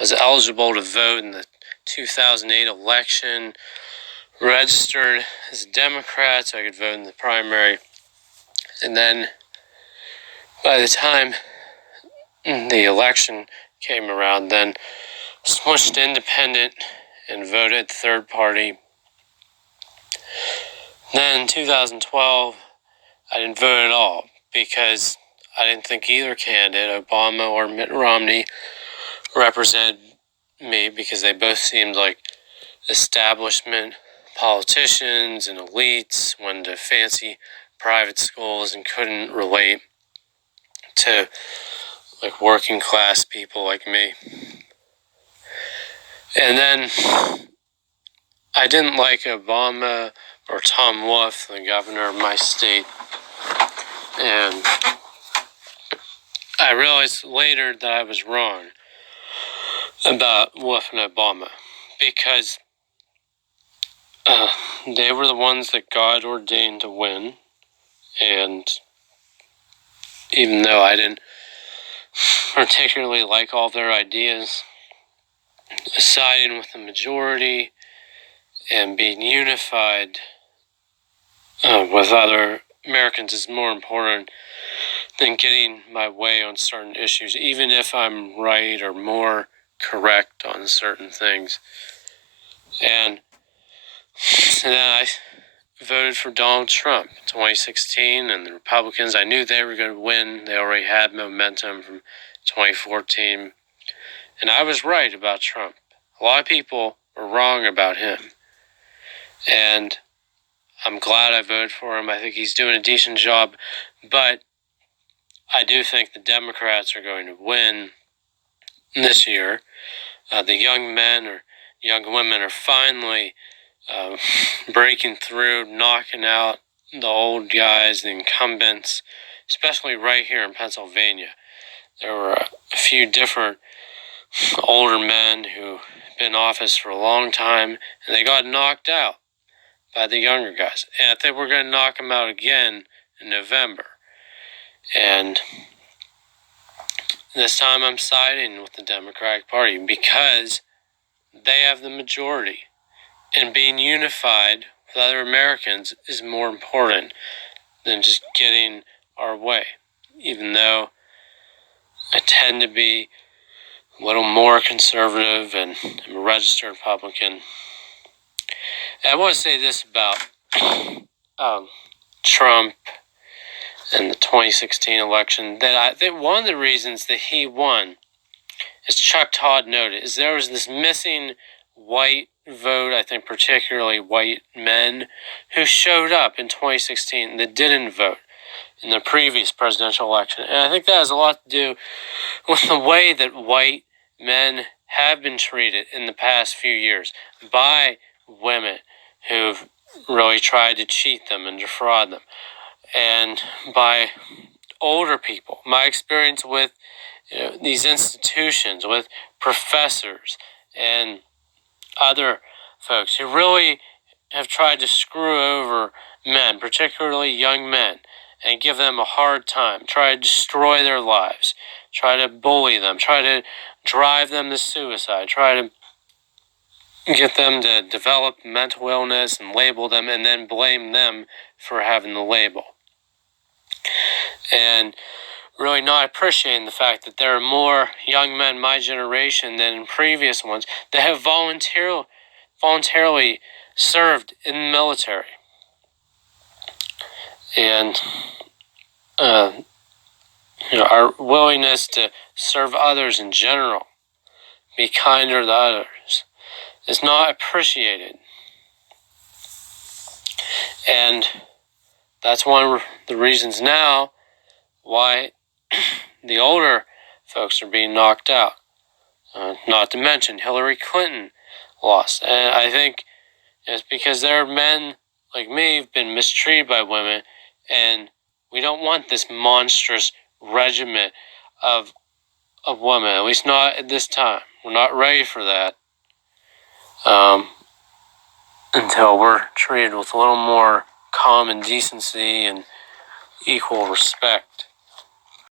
was eligible to vote in the 2008 election, registered as a Democrat so I could vote in the primary. And then by the time the election came around, then switched to independent and voted third party. Then in 2012, I didn't vote at all because I didn't think either candidate, Obama or Mitt Romney, represented me because they both seemed like establishment politicians and elites, went to fancy private schools and couldn't relate to like working class people like me. And then I didn't like Obama or Tom Wolf, the governor of my state. And I realized later that I was wrong about Wolf and Obama because they were the ones that God ordained to win. And even though I didn't particularly like all their ideas, siding with the majority and being unified with other Americans is more important than getting my way on certain issues, even if I'm right or more correct on certain things. And then I voted for Donald Trump in 2016, and the Republicans, I knew they were going to win. They already had momentum from 2014. And I was right about Trump. A lot of people were wrong about him. And I'm glad I voted for him. I think he's doing a decent job. But I do think the Democrats are going to win this year. The young men or young women are finally breaking through, knocking out the old guys, the incumbents, especially right here in Pennsylvania. There were a few different older men who've been in office for a long time, and they got knocked out by the younger guys. And I think we're going to knock them out again in November. And this time I'm siding with the Democratic Party because they have the majority. And being unified with other Americans is more important than just getting our way. Even though I tend to be a little more conservative and I'm a registered Republican. And I want to say this about Trump and the 2016 election, that I think one of the reasons that he won, as Chuck Todd noted, is there was this missing white vote, I think particularly white men, who showed up in 2016 that didn't vote in the previous presidential election. And I think that has a lot to do with the way that white men have been treated in the past few years by women who've really tried to cheat them and defraud them, and by older people. My experience with these institutions, with professors and other folks who really have tried to screw over men, particularly young men, and give them a hard time, try to destroy their lives, try to bully them, try to drive them to suicide, try to get them to develop mental illness and label them and then blame them for having the label. And really not appreciating the fact that there are more young men my generation than in previous ones that have voluntarily served in the military. And our willingness to serve others in general, be kinder to others, is not appreciated. And that's one of the reasons now why the older folks are being knocked out. Not to mention Hillary Clinton lost. And I think it's because there are men like me who've been mistreated by women, and we don't want this monstrous regiment of women, at least not at this time. We're not ready for that until we're treated with a little more common decency and equal respect.